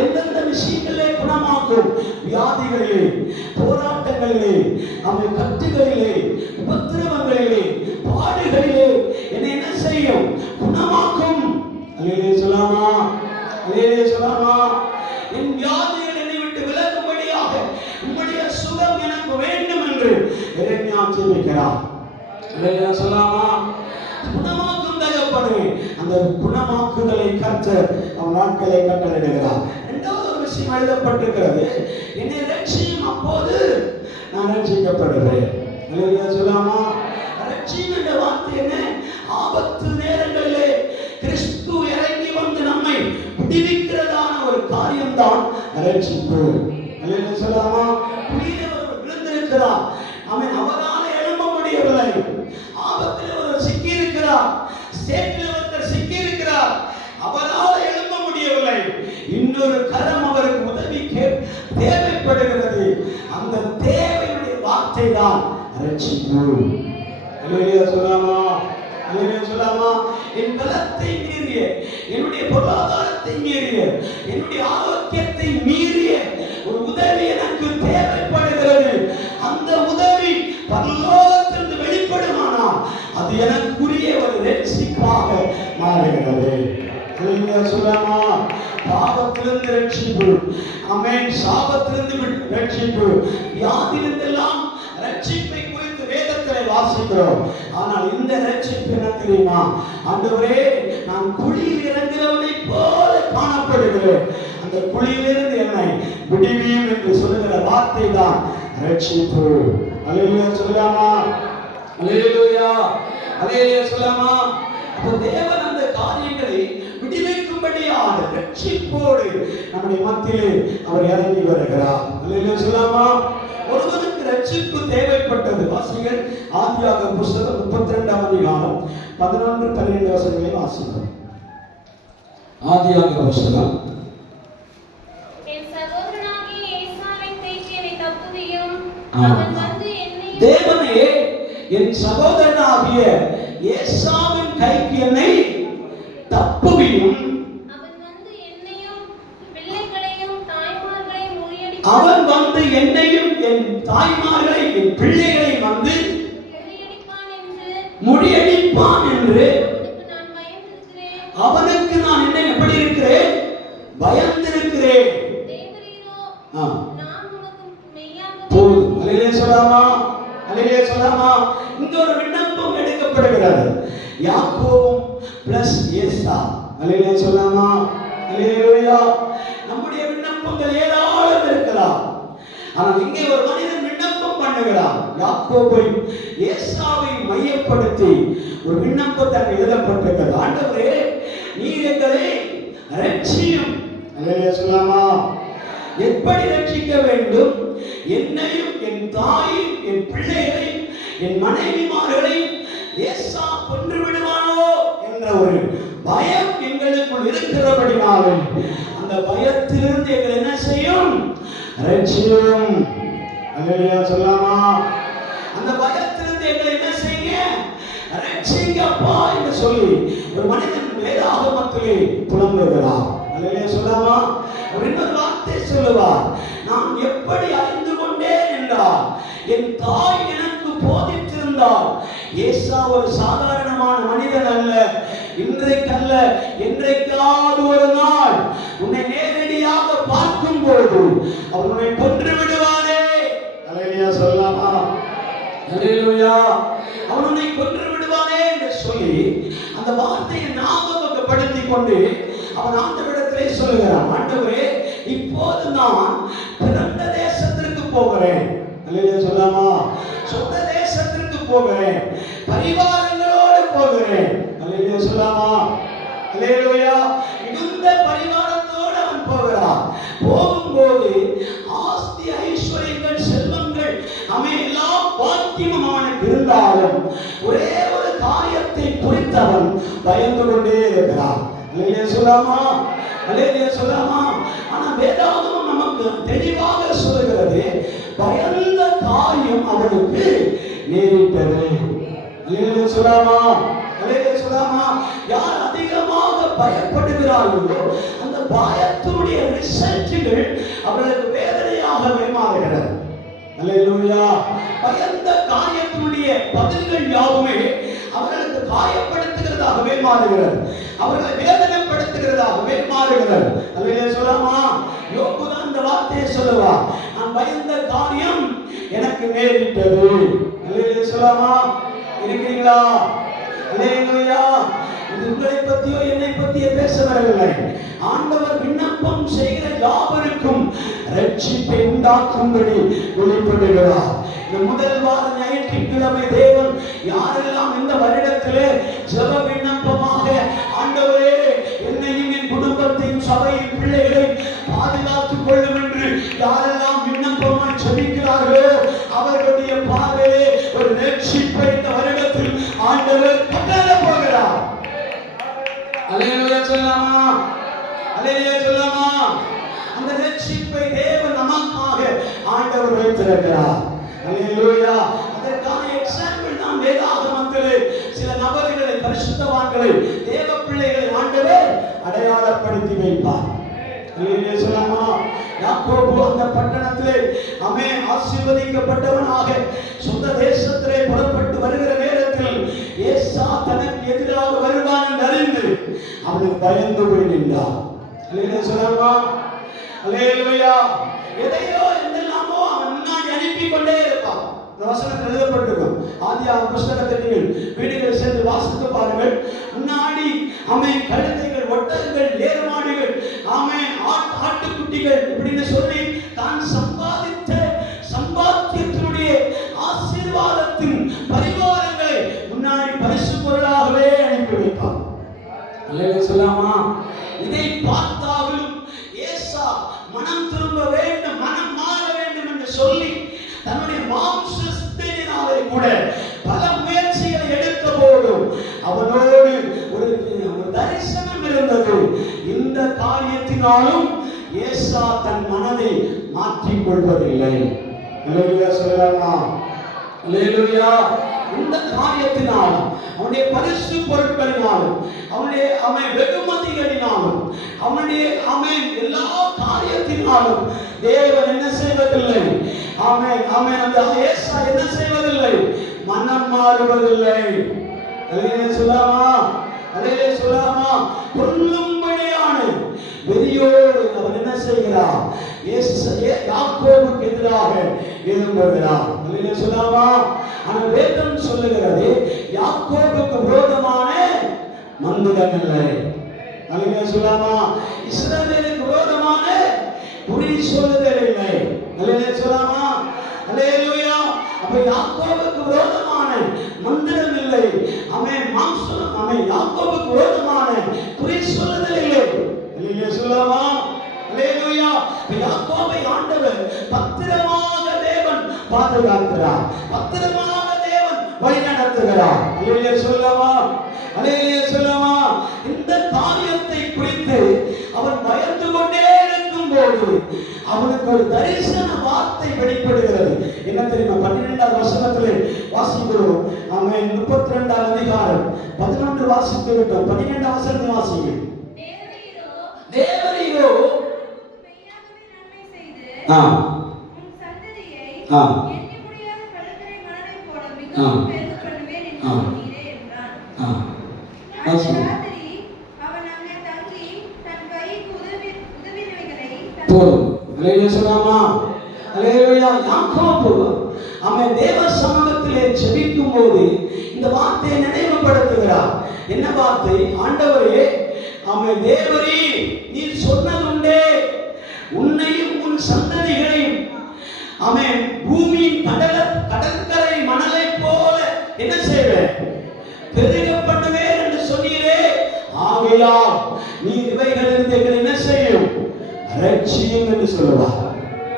எந்தெந்த விஷயங்களிலே குணமாக்கும்? வியாதிகளிலே, போராட்டங்களிலே, கட்டுகளிலே, உபத்திரவங்களிலே, பாடுகளிலே என்னை என்ன செய்யும்? குணமாக்கும். அல்லேலூயா சொல்லாமா. அல்லேலூயா சொல்லாமா. என் வியாதிகள் என்னை விட்டு விலகும்படியாக உம்முடைய சுகம் எனக்கு வேண்டும் என்று எரேமியா ஜெபிக்கிறார். அல்லேலூயா சொல்லாமா. குணமாக்கும் தகப்பனே, அந்த குணமாக்குதலை கர்த்தர் அவன் நாட்களை கட்டளையிடுகிறார். இரண்டாவது ஒரு விஷயம் எழுதப்பட்டிருக்கிறது, என்னை ரட்சியும், அப்போது நான் ரட்சிக்கப்படுவேன். அல்லேலூயா சொல்லாமா. ரட்சியும் என்ற வார்த்தை என்ன? ஆபத்து நேரங்களிலே கிறிஸ்து இறங்கி வந்து நம்மை விடுவிக்கிறதான ஒரு காரியம்தான் ரட்சிப்பு. அல்லேலூயா சொல்லாமா. குழியிலே ஒருவர் விழுந்திருக்கிறார், அவன் அவரால் எழும்ப முடியவில்லை. ஆபத்தில் ஒருவர் சிக்கி இருக்கிறார், சேற்றில் ஒருத்தர் சிக்கி இருக்கிறார், அவரால் எழும்ப முடியவில்லை. இன்னொரு கரம் அவருக்கு உதவி தேவைப்படுகிறது. அந்த தேவையுடைய வார்த்தை தான் ரட்சிப்பு. அல்லேலூயா சொல்லாமா. அல்லேலூயா சொல்லாமா. என் பலத்தை மீறிய, என்னுடைய பொருளாதாரத்தை மீறிய, என்னுடைய ஆரோக்கியத்தை மீறிய ஒரு உதவி எனக்கு தேவைப்படுகிறது. அந்த உதவி பரலோகத்திலிருந்து வெளிப்படுமானால் அது எனக்குரிய ஒரு ரட்சிப்பாக மாறுகிறது. அல்லேலூயா சொல்லாமா. பாவத்திலிருந்து ரட்சிப்பு, ஆமென். சாபத்திலிருந்து ரட்சிப்பு, வியாதியிலிருந்தெல்லாம் ரட்சிப்பை குறித்து வேதத்தில் வாசிக்கிறோம். ஆனால் இந்த ரட்சிப்பு என்ன தெரியுமா? ஆண்டவரே, நான் குழியில் இறங்குகிறவனை போல காணப்படுகிறேன், அந்த குழியிலிருந்து என்னை விடுவியும் என்று சொல்லுகிற வார்த்தை தான் ரட்சிப்பு. அல்லேலூயா சொல்லாமா. அல்லேலூயா. அல்லேலூயா சொல்லாமா. அப்போ தேவன் அந்த காரியங்களை விடுவிக்கும்படியான ரட்சிப்போடு நம்முடைய மத்தியிலே அவர் இறங்கி வருகிறார். அல்லேலூயா சொல்லாமா. ஒருவனுக்கு ரட்சிப்பு தேவைப்பட்டது. வாசிங்கள் ஆதியாகமம் புத்தகம் 32ஆம் அதிகாரம் 11-12 வசனங்களை வாசிக்கிறோம். ஆதியாகமம் புத்தகம். தேவனே, என் சகோதரனாகிய ஏசாவின் கைக்கு என்னை தப்புவியும், அவன் வந்து என்னையும் என் தாய்மார்களை என் பிள்ளைகளை வந்து முறியடிப்பான் என்று அவனுக்கு நான் என்ன எப்படி இருக்கிறேன்? பயந்திருக்கிறேன். போதும். அல்லேலூயா சொல்லாமா. அல்லேலூயா சொல்லாமா. இங்க ஒரு விண்ணப்பம் எடுக்கப்படுகிறது. யாக்கோபும் பிளஸ் ஏசா. அல்லேலூயா சொல்லாமா. அல்லேலூயா. நம்முடைய விண்ணப்பங்கள் ஏராளம் இருக்கலாம். ஆனால் இங்கே ஒரு மனிதன் விண்ணப்பம் பண்ணுகிறான். யாக்கோபை ஏசாவை மையப்படுத்தி ஒரு விண்ணப்பத்தை எழுதப்பட்டிருக்கிறது. ஆண்டவரே, நீர் எங்களை ரட்சியும். அல்லேலூயா சொல்லாமா. எப்படி ரட்சிக்க வேண்டும்? என்னையும் என் தாயும் என் பிள்ளைகளையும் என் மனைவிமார்களையும் ஏசா கொன்று விடுவானோ என்ற ஒரு பயம் எங்களுக்குள் இருக்கிறபடினாலே அந்த பயத்திலிருந்து எங்களை என்ன செய்யும்? ரட்சியும். அல்லேலூயா சொல்லாமா. அந்த பயத்திலிருந்து எங்களை என்ன செய்ய? ரட்சிங்கப்பா என்று சொல்லி ஒரு மனிதன் வேதாகமத்திலே புலம்புகிறார். அல்லேலூயா சொல்லாமா. ஒரு இன்னொரு வார்த்தை சொல்லுவார். நான் எப்படி அறிந்து கொண்டேன் என்றால், என் தாய் எனக்கு போதித்திருந்தால். ஏசா ஒரு சாதாரணமான மனிதன் அல்ல. இன்றைக்கல்ல, என்றைக்காவது ஒரு நாள் உன்னை நேரடியாக பார்க்கும் போது அவன் உன்னை கொன்று விடுவானே. அல்லேலூயா சொல்லாமா. அல்லேலூயா. அவன் உன்னை கொன்று விடுவானே என்று சொல்லி அந்த வார்த்தையை ஞாபகப்படுத்திக் கொண்டு அவன் ஆண்டவரிடத்திலே சொல்லுகிறான். ஆண்டவரே, இப்போது நான் பிறந்த தேசத்திற்கு போகிறேன். அல்லேலூயா சொல்லாமா. சொந்த தேசத்திற்கு போகிறேன், பரிவாரங்களோடு போகிறேன். அல்லேலூயா சொல்லாமா. அல்லேலூயா. மிகுந்த பரிவாரத்தோடு அவன் போகிறான். போகும்போது ஆஸ்தி ஐஸ்வர்யங்கள் செல்வங்கள் அவன் எல்லா பாக்கியமும் அவனுக்கு இருந்தாலும் ஒரே ஒரு காரியத்தை குறித்தவன் பயந்து கொண்டே இருக்கிறான். அல்லேலூயா சொல்லாமா. அல்லேலூயா சொல்லாமா. ஆனா வேதாகமம் நமக்கு தெளிவாக சொல்லுகிறது, பயந்த காரியம் அவனுக்கு நேரிட்டது. அல்லேலூயா சொல்லாமா. அல்லேலூயா சொல்லாமா. யார் அதிகமாக பயப்படுகிறார்களோ அந்த பயத்தினுடைய ரிசல்ட்டுகள் அவர்களுக்கு வேதனையாகவே மாறுகிறது. அல்லேலூயா. பயந்த காரியத்தினுடைய பதில்கள் யாவுமே அவர்களுக்கு காயப்படுத்துகிறதாகவே மாறுகிறது, அவர்களை வேதனைப்படுத்துகிறதாகவே மாறுகிறது. அல்லேலூயா சொல்லாமா. யோபு தான் இந்த வார்த்தையை சொல்லுவார், நான் பயந்த காரியம் எனக்கு நேரிட்டது. அல்லேலூயா சொல்லாமா. இருக்கிறீங்களா? அல்லேலூயா. இது உங்களை பத்தியோ என்னை பத்தியோ பேச வரவில்லை. ஆண்டவர் விண்ணப்பம் செய்கிற யாவருக்கும் ரட்சிப்பை உண்டாக்கும்படி வெளிப்படுகிறார். இந்த முதல் வார ஞாயிற்றுக்கிழமை தேவன் யாரெல்லாம் இந்த வருடத்திலே ஜெப விண்ணப்பமாக ஆண்டவரே என்னையும் என் குடும்பத்தையும் சபையின் பிள்ளைகளை பாதுகாத்துக் கொள்ளும் என்று யாரெல்லாம் விண்ணப்பமாய் ஜெபிக்கிறார்களோ அவர்களுடைய பார்வையிலே ஒரு ரட்சிப்பை இந்த வருடத்தில் ஆண்டவர் கட்டளை போகிறார். அல்லேலூயா சொல்லலாமா? அல்லேலூயா சொல்லலாமா? அந்த ரட்சிப்பை தேவன் நமக்காக ஆண்டவர் வைத்திருக்கிறார். அல்லேலூயா. அதற்கான எக்ஸாம்பிள் தான் வேதாகமத்திலே சில நபர்களை, பரிசுத்தவான்களை, தேவ பிள்ளைகளை ஆண்டவர் அடையாளப்படுத்தி வைப்பார். அல்லேலூயா சொல்லலாமா? யாக்கோபு அந்த பட்டணத்திலே அவன் ஆசீர்வதிக்கப்பட்டவனாக சொந்த தேசத்திலே புறப்பட்டு வருகிற நேரத்தில் ஏசா தனக்கு எதிராக வருவான் என்று அறிந்து அவனுக்கு பயந்து போய் நின்றான். அல்லேலூயா சொல்லலாமா? அல்லேலூயா. எதையோ என்னெல்லாமோ அவன் முன்னாடி அனுப்பி கொண்டே இருப்பான். இந்த வசனத்தில் எழுதப்பட்டிருக்கும். ஆதியாகமம் புத்தகத்தை நீங்கள் வீடுகளில் சென்று வாசித்து பாருங்கள். முன்னாடி அவன் கழுதைகள், ஒட்டகங்கள், ஏறுமாடுகள், அவன் ஆட்டுக்குட்டிகள் இப்படின்னு சொல்லி தான் சம்பாதித்த சம்பாத்தியத்தினுடைய ஆசீர்வாதத்தின் பரிவாரங்களை முன்னாடி பரிசு பொருளாகவே அனுப்பி வைப்பான். அல்லேலூயா சொல்லலாமா? இதை பார்த்தாலும் ஏசா மனம் திரும்ப வேண்டும், மனம் மாற வேண்டும் என்று சொல்லி தன்னுடைய மாம்சத்தினாலே கூட பல முயற்சிகளை எடுத்த போதும் அவனோடு ஒரு தரிசனம் இருந்தது. இந்த காரியத்தினாலும் ஏசா தன் மனதை மாற்றிக் கொள்வதில்லை. அல்லேலூயா சொல்லலாமா? அல்லேலூயா. இந்த காரியத்தினாலும் அவனுடைய பரிசு பொருட்களினாலும் அவனுடைய வெகுமதிகளினாலும் அவனுடைய எல்லா காரியத்தினாலும் தேவன் என்ன செய்வதில்லை? அந்த ஏசா என்ன செய்வதில்லை? மனம் மாறுவதில்லை. அல்லேலூயா சொல்லலாமா? அல்லேலூயா சொல்லலாமா? கொல்லும்படியான வெறியோடு அவன் என்ன செய்கிறான்? யாக்கோபுக்கு எதிராக எழும்புகிறான். அல்லேலூயா சொல்லலாமா? ஆனால் வேதம் சொல்லுகிறது யாக்கோபுக்கு விரோதமான மந்திரம் இல்லை. அல்லேலூயா சொல்லலாமா? இஸ்ரவேலுக்கு விரோதமான குறி சொல்லுதல் இல்லை. அல்லேலூயா சொல்லலாமா? அல்லேலூயா. அப்ப யாக்கோபுக்கு விரோதமான மந்திரம் இல்லை. அவன் யாக்கோபுக்கு விரோதமான குறி சொல்லுதல் இல்லை. அல்லேலூயா சொல்லலாமா? அல்லேலூயா. யாக்கோபை ஆண்டவர் பத்திரமாக தேவன் பாதுகாக்கிறார், பத்திரமாக தேவன் வழி நடத்துகிறார். அல்லேலூயா சொல்லலாமா? அல்லேலூயா சொல்லலாமா? இந்த காரியத்தை குறித்து அவன் பயந்து கொண்டே இருக்கும் போது அவனுக்கு ஒரு தரிசன வார்த்தை வெளிப்படுகிறது. என்ன தெரியுமா? 12வது வசனத்திலே வாசிக்கிறோம். அவன் 32வது அதிகாரம் 11 வாசித்து விட்டோம். 12வது வசனத்தை வாசிங்க. தேவரீரோ அவன் தேவ சமூகத்திலே ஜெபிக்கும் போது இந்த வார்த்தையை நினைவுபடுத்துகிறார். என்ன வார்த்தை? ஆண்டவரே, அவன் தேவரே, நீர் சொன்னதுண்டே, உன்னையும் உன் சந்ததிகளையும் அவன் பூமியின் கடற்கரை மணலை போல என்ன செய்வேன்? பெருக பண்ணுவேன் என்று சொன்னீரே. ஆகையால் நீ இவைகளிலிருந்து எங்களை என்ன செய்யும்? ரட்சியும் என்று சொல்லுவார்.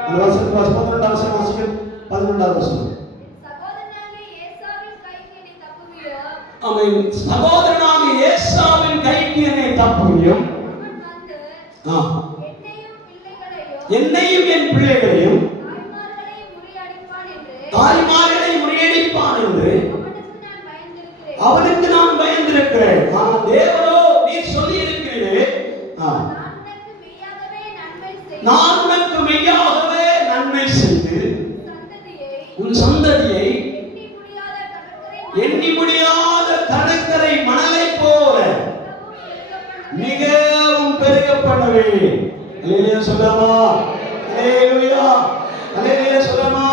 அந்த வசனம் 12வது வசனம் வாசிக்கிறோம். 11வது வசனம். அவன் சகோதரனாகிய ஏசாவின் கைக்கு என்னை தப்புவியும், என்னையும் என் பிள்ளைகளையும் தாய்மார்களை முறியடிப்பான் என்று அவனுக்கு நான் பயந்திருக்கிறேன். ஆனால் தேவனோ நீர் சொல்லி இருக்கிறீரே, நான் உனக்கு மெய்யாகவே நன்மை செய்து உன் சந்ததியை எண்ணி முடியாத கடற்கரை மணலை போல மிகவும் பெருக பண்ணுவேன். அல்லேலூயா சொல்லலாமா? அல்லேலூயா. அல்லேலூயா சொல்லலாமா?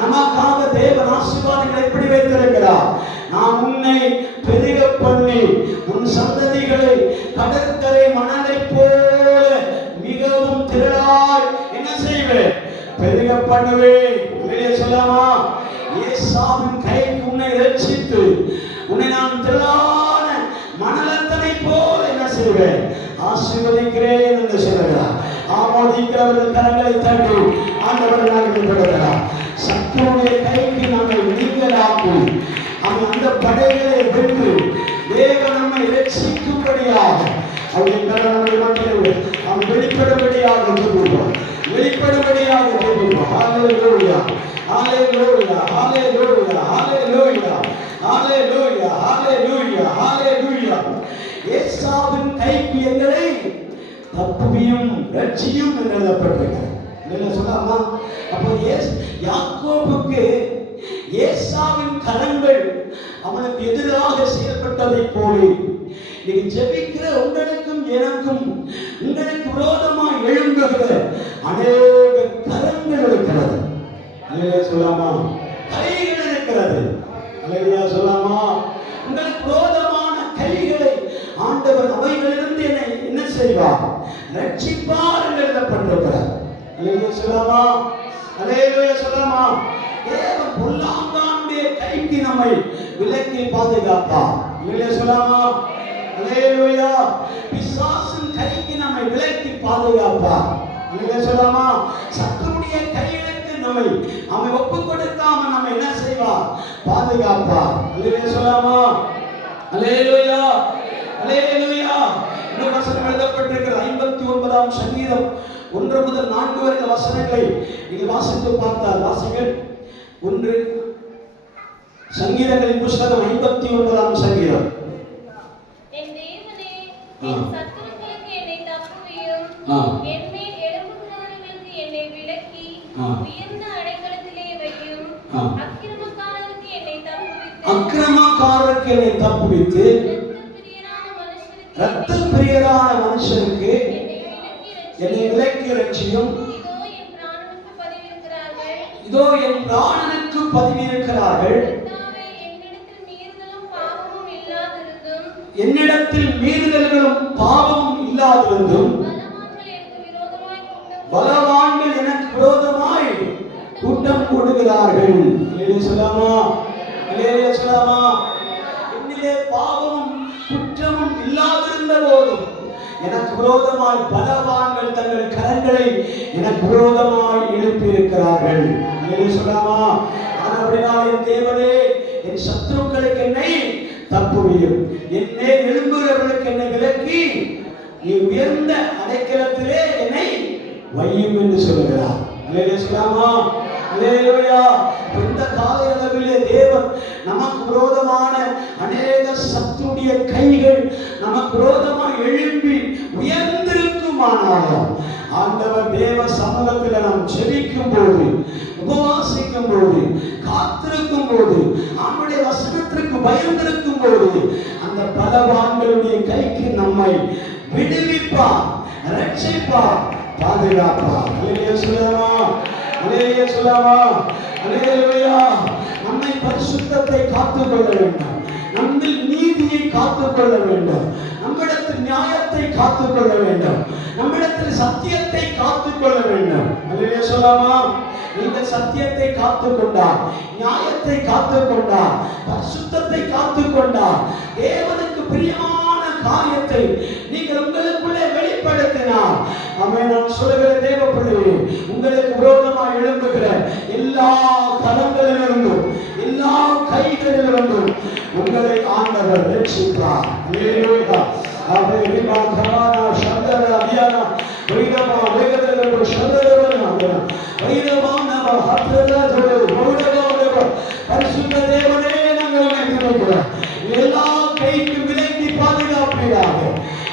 நமக்காக தேவன் ஆசீர்வாதங்களை எப்படி வைத்திருக்கிறார்? நான் உன்னை பெருக பண்ணி உன் சந்ததிகளை கடற்கரை மணலை போல மிகவும் திரளாய் என்ன செய்வேன்? பண்ணுவேன். சொல்லாமா, ஏசாவின் கைக்கு உன்னை ரட்சித்து உன்னை நான் திரளான மணலத்தனை போல என்ன செய்வேன், ஆசீர்வதிக்கிறேன் என்று சொல்லுகிறார். ஆமோதிக்கிறவர்கள் கரங்களை தட்டி ஆண்டவரை நாங்கள் விடுகிறார். சத்துருடைய கைக்கு நாங்கள் நீங்களாக்கி அவன் அந்த படைகளை வென்று தேவன் நம்மை ரட்சிக்கும்படியாக அவருடைய கரங்களை மட்டும் அவன் வெளிப்படும்படியாக சொல்லுவான், வெளிப்படும்படியாக சொல்லுவான். ஹல்லேலூயா, ஹல்லேலூயா, ஹல்லேலூயா, ஹல்லேலூயா, ஹல்லேலூயா, ஹல்லேலூயா, ஹல்லேலூயா. ஏசாவின் கைக்கு எங்களை தப்புவியும் ரட்சியும் என்று எழுதப்பட்டிருக்கிறது. சொல்லாமா, அப்போ யாக்கோபுக்கு ஏசாவின் கரங்கள் அவனுக்கு எதிராக செயல்பட்டதை போல நீங்க ஜெபிக்கிற உங்களுக்கும் எனக்கும் உங்களுக்கு விரோதமாய் எழும்புகிற அநேக கரங்கள் இருக்கிறது. சொல்லாமா, கைகள் இருக்கிறது. சொல்லாமா, உங்களுக்கு விரோதமான கைகளை ஆண்டவர் அவைகளிலிருந்து என்னை என்ன செய்வார், ரட்சிப்பார் என்று எழுதப்பட்டிருக்கிறார். சொல்லாமா, அல்லேலூயா சொல்லாமா. தேவன் பொல்லாங்கானுடைய கைக்கு நம்மை விலக்கி பாதுகாப்பார். சொல்லாமா, அல்லேலூயா. பிசாசின் கைக்கு நம்மை விலக்கி பாதுகாப்பார். சொல்லாமா, சத்துருடைய கைகளுக்கு நம்மை அவன் ஒப்பு கொடுக்காம நம்ம என்ன செய்வார், பாதுகாப்பார். சொல்லாமா, அல்லேலூயா, அல்லேலூயா. இன்னொரு வசனம் எழுதப்பட்டிருக்கிறது 59ஆம் சங்கீதம் 1 முதல் 4 வரை வசனங்களை நீங்கள் வாசித்து பார்த்தால், வாசிங்கள். 1 சங்கீதங்களின் புஸ்தகம் 59ஆம் சங்கீதம். என் தேவனே, என் சத்துருக்களுக்கு என்னை தப்புவியும், என் மேல் எழும்புகிறவர்களுக்கு என்னை விலக்கி உயர்ந்த அடைக்கலத்திலே வையும். அக்கிரமக்காரருக்கு என்னை தப்புவித்து இரத்த பிரியரான மனுஷருக்கு என்னை விலக்கி ரட்சியும். இதோ என் பிராணனுக்கு பதிவிருக்கிறார்கள். என்னிடத்தில் மீறுதல்களும் பாவமும் இல்லாதிருந்தும் பலவான்கள் எனக்கு விரோதமாய் கூட்டம் கூடுகிறார்கள். சொல்லாமா, சொல்லாமா. என்னிலே பாவமும் குற்றமும் இல்லாதிருந்த போதும் எனக்கு விரோதமாய் பலவான்கள் தங்கள் கரங்களை எனக்கு விரோதமாய் எழுப்பியிருக்கிறார்கள். சொல்லாமா. அப்படினால் என் தேவனே, என் சத்துருக்களுக்கு என்னை தப்புவியும், என் மேல் எழும்புகிறவர்களுக்கு என்னை விலக்கி நீ உயர்ந்த அடைக்கலத்திலே என்னை வையும் என்று சொல்லுகிறார். சொல்லாமா, அல்லேலூயா. இந்த கால அளவிலே தேவன் நமக்கு விரோதமான அநேக சத்துருடைய கைகள் நமக்கு விரோதமாக எழும்பி உயர்ந்திருக்குமானாலும் ஆண்டவர் தேவ சமூகத்தில் நாம் ஜெபிக்கும் போது, உபவாசிக்கும் போது, காத்திருக்கும் போது, அவனுடைய வசனத்திற்கு பயந்திருக்கும் போது அந்த பலவான்களுடைய கைக்கு நம்மை விடுவிப்பார், ரட்சிப்பார், பாதுகாப்பார். சொல்லாமா, அல்லேலூயா. நம்மை பரிசுத்தத்தை காத்துக்கொள்ள வேண்டும், நம்மில் நீதியை காத்துக்கொள்ள வேண்டும், நம்மிடத்தில் நியாயத்தை காத்துக்கொள்ள வேண்டும், நம்மிடத்தில் சத்தியத்தை காத்துக்கொள்ள வேண்டும். அல்லேலூயா சொல்லாமா. நீங்கள் சத்தியத்தை காத்துக்கொண்டார், நியாயத்தை காத்துக்கொண்டார், பரிசுத்தத்தை காத்துக்கொண்டார், தேவனுக்கு பிரியமான காரியத்தை நீங்கள் உங்களுக்குள்ளே வெளிப்படுத்தினார். ஆமென். நான் சொல்லுகிற தேவ பிள்ளையே, உங்களுக்கு விரோதமாக எழும்புகிற எல்லா தலங்களிலிருந்தும் எல்லா கைகளிலிருந்தும் உங்களை ஆண்டவர் ரட்சிப்பார். அல்லேலூயா. ஆமென். கமானா சந்தர அபியானா வைரமா வைரதல சந்தரவனா வைரமானா ஹத்ரதல மௌடகோட பரிசுத்த தேவனே, நாங்கள் நினைக்கிறோம் எல்லா கைக்கு விலக்கி பாதுகாப்பீராக,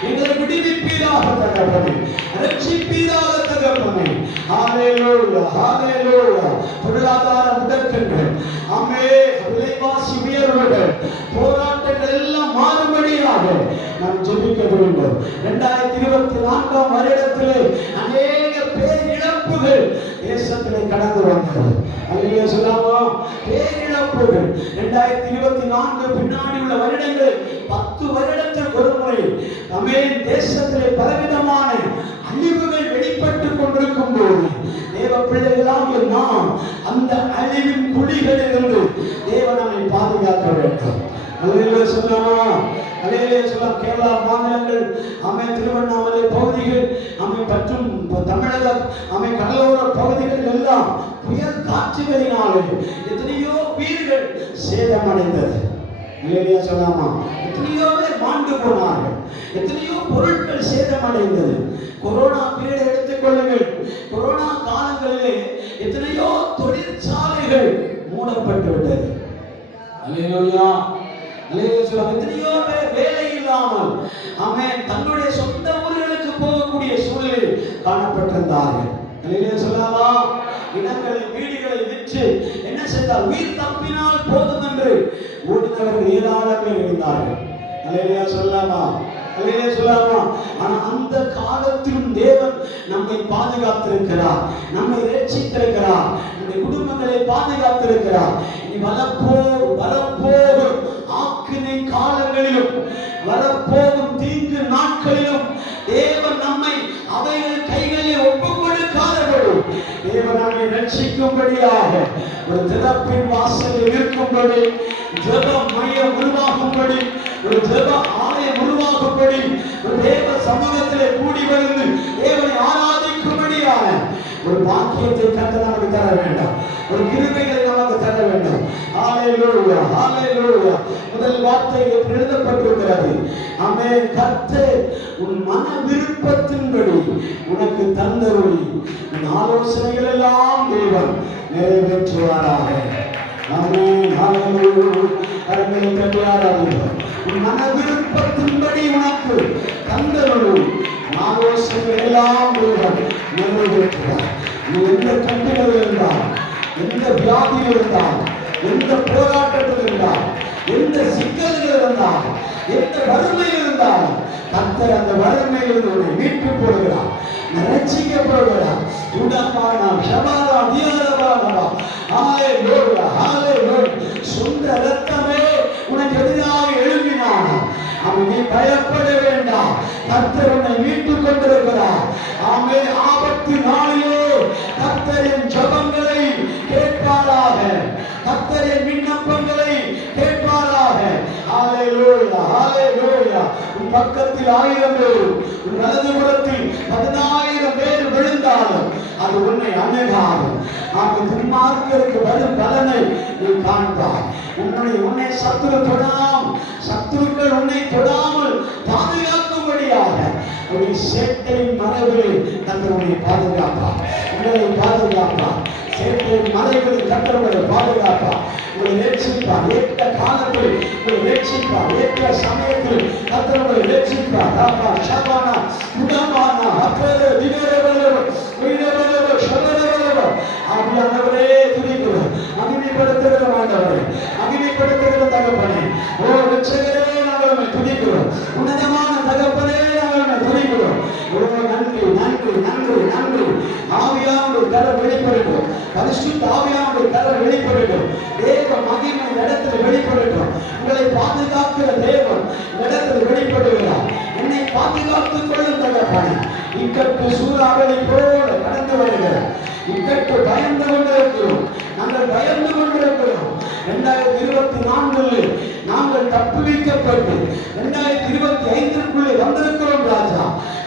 எங்களை விடுவிப்பீராக தகப்பனே, ரட்சிப்பீராக தகப்பனே. ஹல்லேலூயா, ஹல்லேலூயா. பொருளாதார முடக்கங்கள், ஆமென், விலைவாசி உயர்வுகள், போராட்டங்கள் எல்லாம் மாறுபடியாக நாம் ஜெபிக்க வேண்டும். 2024ஆம் வருடத்திலே அநேக பேரிழப்புகள் தேசத்திலே கடந்து வந்தது. அல்லேலூயா சொல்லாமா. பேரிழப்புகள் 2024 பின்னாடி உள்ள வருடங்கள் 10 வருடத்திற்கு ஒரு முறை ஆமென் தேசத்திலே பலவிதமான அழிவுகள் வெளிப்பட்டுக் கொண்டிருக்கும் போது தேவ பிள்ளைகளாகிய நாம் அந்த அழிவின் குழிகளிலிருந்து தேவன் நம்மை பாதுகாக்க வேண்டும். அல்லேலூயா சொல்லாமா? அல்லேலூயா சொல்லாம். கேரளா மாநிலங்கள், திருவண்ணாமலை பகுதிகள், மற்றும் தமிழக கடலோர பகுதிகள் எல்லாம் புயல் காற்றுகளினாலே எத்தனையோ வீடுகள் சேதமடைந்தது. அல்லேலூயா சொல்லாமா? எத்தனையோ பேர் மாண்டு போனார்கள், எத்தனையோ பொருட்கள் சேதமடைந்தது. கொரோனா பீரியட் எடுத்துக்கொள்ளுங்கள். கொரோனா காலங்களிலே எத்தனையோ தொழிற்சாலைகள் மூடப்பட்டு விட்டது. அல்லேலூயா, அல்லேலூயா சொல்லாம். எத்தனையோ பேர் வேலை இல்லாமல் தன்னுடைய சொந்த ஊர்களுக்கு போகக்கூடிய சூழலில் காணப்பட்டிருந்தார்கள். அல்லேலூயா சொல்லாமா? இடங்களை வீடுகளை விற்று என்ன செய்தார்? உயிர் தப்பினால் போதும் என்று ஓடினவர்கள் ஏராளம் பேர் இருந்தார்கள். அல்லேலூயா சொல்லாமா? அல்லேலூயா சொல்லாமா? ஆனால் அந்த காலத்திலும் தேவன் நம்மை பாதுகாத்திருக்கிறார், நம்மை ரட்சித்திருக்கிறார், நம்முடைய குடும்பங்களை பாதுகாத்திருக்கிறார். இனி வரப்போகும் ஆக்கினை காலங்களிலும் வரப்போகும் தீங்கு நாட்களிலும் தேவன் நம்மை அவைகள் கைகளில் ஒப்புக் கொடுக்காதபடி தேவன் நம்மை ரட்சிக்கும்படியாக ஒரு திறப்பின் வாசலில் இருக்கும்படி, ஜெப மையம் உருவாகும்படி, ஒரு ஜெப ஆலயம் உருவாகும்படி, ஒரு தேவ சமூகத்திலே கூடி வந்து தேவனை ஆராதிக்கும்படியான ஒரு பாக்கியத்தை கர்த்தர் நமக்கு தர வேண்டும், ஒரு கிருபைகளை நமக்கு தர வேண்டும். ஹல்லேலூயா, ஹல்லேலூயா. முதல் வார்த்தை எழுதப்பட்டிருக்கிறது. ஆமென். கர்த்தர் உன் மன விருப்பத்தின்படி உனக்கு தந்தருளி உன் ஆலோசனைகள் எல்லாம் தேவன் நிறைவேற்றுவாராக. ஆமென். ஹல்லேலூயா. கரங்களை தட்டி ஆராதிப்போம். உன் மன விருப்பத்தின்படி உனக்கு தந்தருளி ஆலோசனைகள் எல்லாம் தேவன் நிறைவேற்றுவார். நீ எந்த கட்டுகள் இருந்தால், எந்த வியாதியில் இருந்தால், எந்த போராட்டத்தில் இருந்தால், எந்த சிக்கல்கள் இருந்தால், எந்த வறுமையில் இருந்தால் கர்த்தர் அந்த வறுமையில் உன்னை மீட்டு போடுகிறார், ரட்சிக்கப்படுகிறார். சொந்த ரத்தமே உனக்கு எதிராக எழுப்பினான். அவன் நீ பயப்பட வேண்டாம், கர்த்தர் உன்னை மீட்டுக் கொண்டிருக்கிறார். ஆமென். ஆபத்து நாளிலே கர்த்தரின் ஜெபங்களை கேட்பாராக, கர்த்தரின் விண்ணப்பங்களை கேட்பாராக. ஹல்லேலூயா, ஹல்லேலூயா. உன் பக்கத்தில் 1000 பேர், உன் வலதுபுறத்தில் 10,000 பேர் விழுந்தாலும் அது உன்னை அணுகாது. துன்மார்க்கருக்கு வரும் பலனை நீ காண்பாய். உன்னை சத்துருக்கள் உன்னை தொடாமல் பாதுகாக்கும்படியாக ஒரு சேட்டையின் மறைவில் கர்த்தர் உன்னை பாதுகாப்பார், உங்களை பாதுகாப்பார். சேட்டையின் மறைவில் கர்த்தர் உங்களை பாதுகாப்பார், உங்களை ரட்சிப்பார். ஏற்ற காலத்தில் உங்களை ரட்சிப்பார், ஏற்ற சமயத்தில் கர்த்தர் உங்களை ரட்சிப்பார். ராபா ஷபானா உடமானா அப்பேர திகரவலவ உயிரவலவ ஷபரவலவ. ஆவியானவரே துதிக்கிறோம், மகிமைப்படுத்துகிற ஆண்டவரே, மகிமைப்படுத்துகிற தகப்பனே, ஓ ரட்சகரே நாங்கள் துதிக்கிறோம், உன்னதமான தகப்பனே நாங்கள் துதிக்கிறோம். ஓ நன்றி நன்றி நன்றி நன்றி. ஆவியானவர் கரம் வெளிப்படட்டும், பரிசுத்த ஆவியானவர் கரம் வெளிப்படட்டும். தேவ மகிமை இடத்தில் வெளிப்படட்டும். உங்களை பாதுகாக்கிற தேவன் இடத்தில் வெளிப்படுகிறார். என்னை பாதுகாத்துக் கொள்ளும் தகப்பனே. இக்கட்டு சூறாவளி போல கடந்து வருகிறார். இக்கட்டு பயந்து கொண்டிருக்கிறோம், நாங்கள் பயந்து கொண்டிருக்கிறோம். 2024 நாங்கள் தப்புவிக்கப்பட்டு 2025 வந்திருக்கிறோம் ராஜா.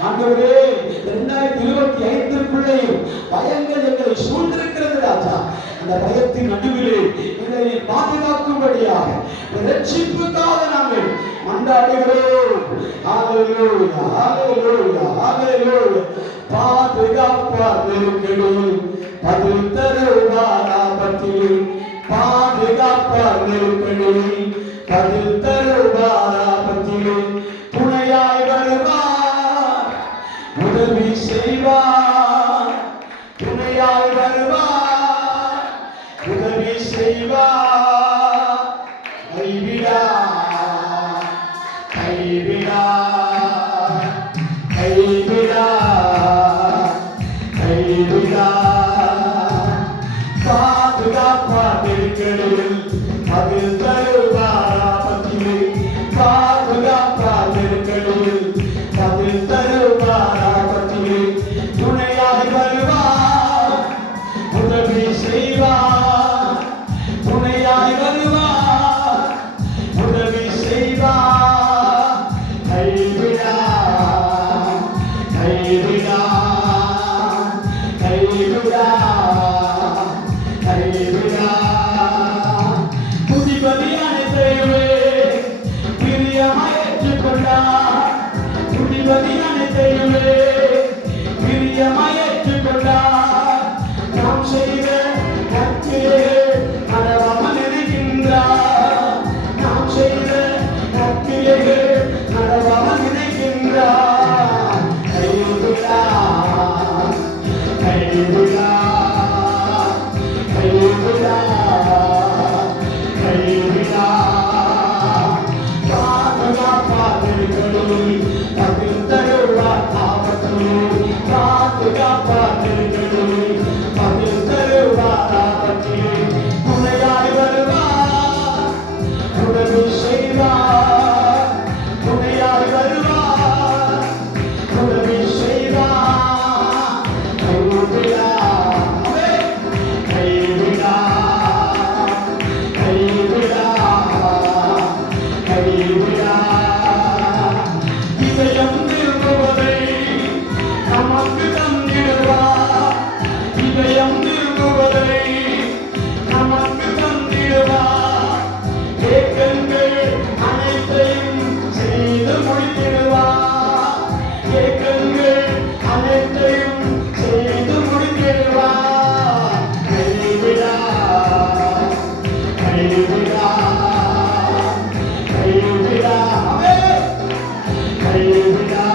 ஆண்டவரே, 2025 பயங்கள் எங்களை சூழ்ந்திருக்கிறது ராஜா. அந்த பயத்தின் நடுவிலே எங்களை பாதுகாக்கும்படியாக ரட்சிப்புக்காக நாங்கள் மன்றாடுகிறோம். ஹல்லேலூயா, ஹல்லேலூயா, ஹல்லேலூயா. பாதுகாப்பார் நெருக்கடியில் பதில் தருவார் ஆபத்தில், பாதுகாப்பார் நெருக்கடியில் பதில் தருவார் ஆபத்தில், துணையாய் வருவார், உதவி செய்வார், துணையாய் வருவார், உதவி செய்வார். கைவிடார், கைவிடார், கைவிடார், கைவிடார். பாதுகாப்பார் நெருக்கடியில் பதில் தருவார் ஆபத்தில், பாதுகாப்பார் நெருக்கடியில் பதில் தருவார் ஆபத்தில், துணையாய் வருவார், உதவி செய்வார். கைவிடா கைவிடா கைவிடா துதிபலி அனைத்தையுமே பிரியமாய் ஏற்றுக்கொண்டார் துதிபலி அனைத்தையுமே பிரியமாய் ஏற்றுக்கொண்டார் நாம் செய்த நற்கிரியை மறவாமல் நினைக்கின்றார் நாம் செய்த நற்கிரியை மறவாமல் நினைக்கின்றார் கைவிடா கைவிடா கைவிடா கைவிடா பாதுகாப்பாதிருக்கணும் பதில் தருவார் ஆபத்தில் பாதுகாப்பாதிருக்கணும் பதில் தருவார் ஆபத்தில் துணையாய் வருவார் உதவி செய்வார் துணையாய் வருவார் உதவி செய்வார் கைவிடா கைவிடா கைவிடா கைவிடா இதயம் விரும்புவதை நமக்கு தந்திடுவார் இதயம் விரும்புவதை நமக்கு தந்திடுவார் ஏக்கங்கள் அனைத்தையும் செய்து முடித்திடுவார் ஏக்கங்கள் அனைத்தையும் செய்து முடித்திடுவார் கைவிடா கைவிடா கைவிடா கைவிடா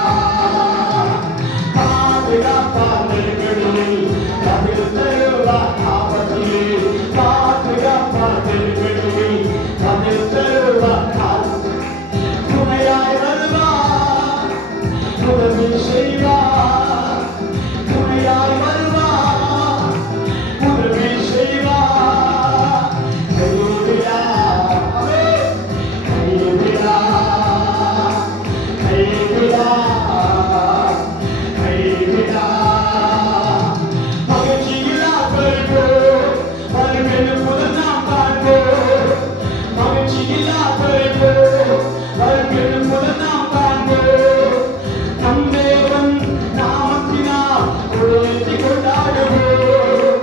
பாதுகாப்பாதிருக்கணும் பதில் தருவார் ஆபத்தில் பாதுகாப்பாதிருக்கணும் பதில் தருவார் துணையாய் வருவார் உதவி செய்வார் துணையாய் வருவார் உதவி செய்வார் கைவிடா கைவிடா கைவிடா கைவிடா மகிழ்ச்சியில்லா பிறப்போ மறுபெரும் முதல் நாம் காண்போம் மகிழ்ச்சியில்லா பிறப்போ மறுபெரும் முதல் நாம் காண்போம் நம் தேவன் நாமத்தினால் கொடியேற்றி கொண்டாடுவோம்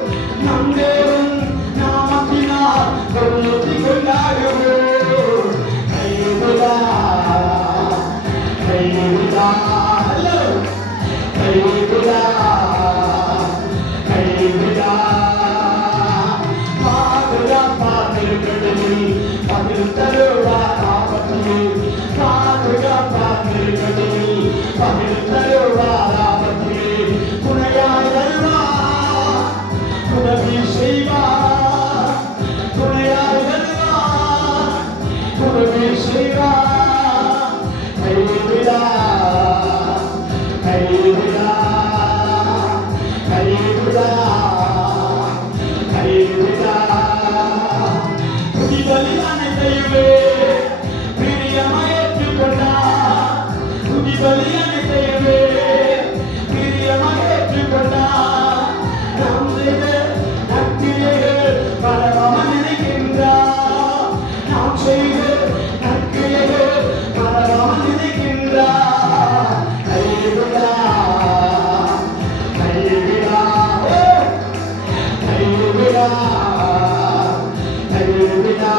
நம் தேவன் நாமத்தினால் கொடியேற்றி கொண்டாடுவோம் கைவிடா கைவிடா கைவிடா கைவிடா பாதுகாப்பாதிருக்கணும் பதில் தருவார் ஆபத்தில் பாதுகாப்பாதிருக்கணும் பதில் தருவார் ஆபத்தில் துணையாய் வருவார் உதவி செய்வார் துணையாய் வருவார் உதவி செய்வார் கைவிடா கைவிடா கைவிடா கைவிடா துதிபலி அனைத்தையுமே பிரியமாய் ஏற்றுக்கொண்டார் துதிபலி அனைத்தையுமே பிரியமாய் ஏற்றுக்கொண்டார் நாம் செய்த நற்கிரியைகள் மறவாமல் நினைக்கின்றார் நாம் செய்த நற்கிரியைகள் மறவாமல் நினைக்கின்றார் கைவிடா கைவிடா கைவிடா கைவிடா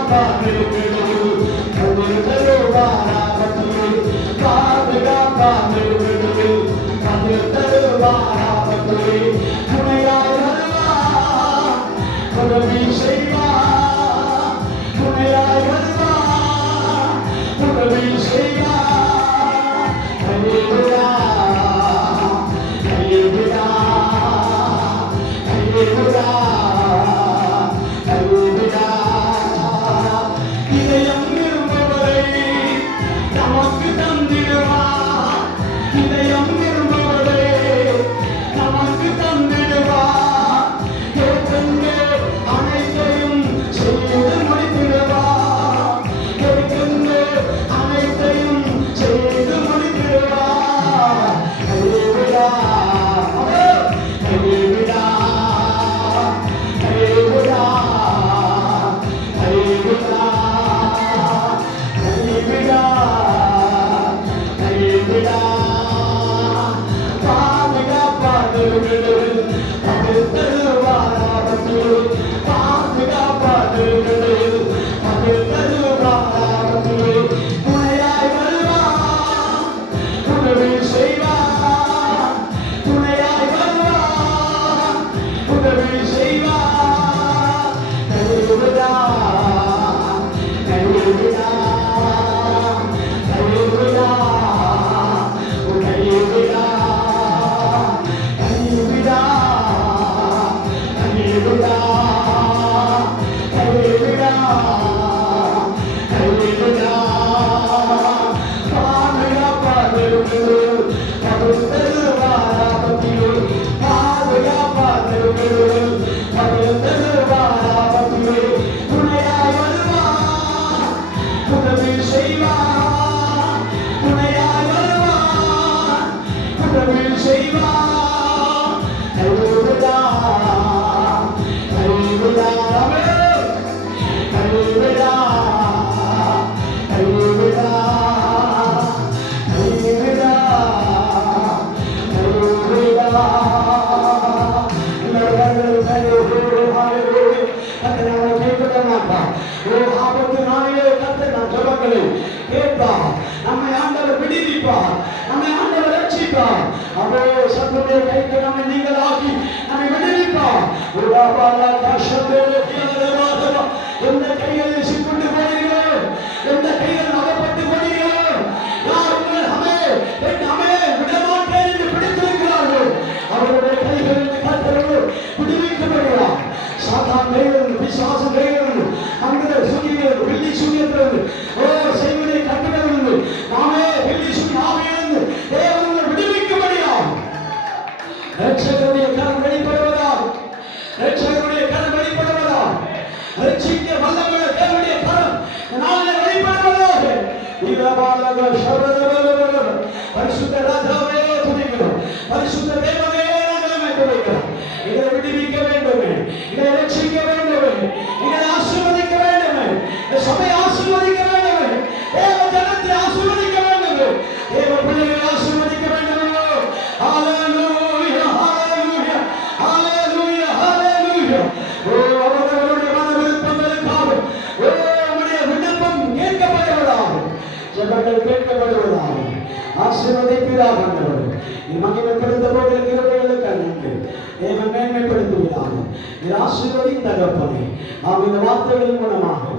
பாதுகாப்பாதிருக்கணும் பதில் தருவார் ஆபத்தில் பாதுகாப்பாதிருக்கணும் பதில் தருவார் ஆபத்தில் துணையாய் வருவார் உதவி செய்வார் துணையாய் வருவார் உதவி செய்வார் கைவிடா கைவிடா கைவிடா கைவிடா இதயம் விரும்புவதை நமக்கு தந்திடுவார் கைவிடா பாதுகாப்பாதவர்களே அது தருவாராவதே பாதுகாப்பாதவர்களே அது தருவாராவதே துணையாய் வருவார் உதவி செய்வார் துணையாய் வருவார் உதவி செய்வார் கைவிடா கைவிடா கைவிடா கைவிடா கைவிடா கைவிடா கைவிடா கைவிடா பாதுகாப்பாதவர்களே அது தருவாராவதியே பாதுகாப்பாதவர்களே அது தருவாராவதியே துணையாய் வருவார் உதவி செய்வார் துணையாய் வருவார் உதவி செய்வார் கைவிடா கைவிடா கைவிடா கைவிடா கைவிடா கைவிடா நம்மை ஆண்டவர் விடுவிப்பார் நம்மை ஆண்டவர் ரட்சிப்பார் அவரே சத்துடைய கைக்கு நம்மை நீங்களாக்கி நம்மை விடுவிப்பார் எந்த கைகளில் சிக்குண்டு போனீர்களோ எந்த கைகளில் அகப்பட்டு போனீர்களோ யார் உங்கள் அமே விடமாட்டேன் என்று பிடித்திருக்கிறார்கள் அவருடைய கைகளில் கர்த்தர் விடுவிக்கப்படுகிறார் சாத்தான் கைகளில் பிசாசு கைகளில் அந்த சூரியன் வெள்ளி சூரியத்திலிருந்து செய்வதை கட்டுகிறது நாமே வெள்ளி சூரியன் ஆமையிலிருந்து தேவனை விடுவிக்கப்படுகிறார் ரட்சகருடைய கரம் வெளிப்படுவதால் ரட்சகருடைய கரம் வெளிப்படுவதால் ரட்சிக்க வல்லமையுள்ள தேவனுடைய கரம் நாளை வெளிப்படுவதாக இரவாலக சர்வதவல்லவர் பரிசுத்த ராஜாவே துதிக்கிறோம் பரிசுத்த தேவனே நாங்கள் துதிக்கிறோம் இதை விடுவிக்க வேண்டுமே இதை ரட்சிக்க வேண்டுமே இதை ஆசீர்வதிக்க வேண்டுமே இந்த சபையை ஆசீர்வதிக்க வேண்டுமே தேவ ஜனத்தை ஆசீர்வதிக்க வேண்டுமே தேவ பிள்ளைகளை ஆசீர்வதிக்க வேண்டுமே ஹalleluya ஹalleluya ஹalleluya ஹalleluya அவர்களுடைய மன விருப்பங்களுக்காக உம்முடைய விண்ணப்பம் கேட்கப்படுவதாக ஜெபங்கள் கேட்கப்படுவதாக ஆசீர்வதிப்பீராக ஆண்டவரே நீ மகிமைப்படுத்த போகிற கிருபைகளுக்கு நன்றி தேவன் மேன்மைப்படுத்துவீராக நீ ஆசீர்வதி தகப்பனே இந்த வார்த்தைகளின் மூலமாக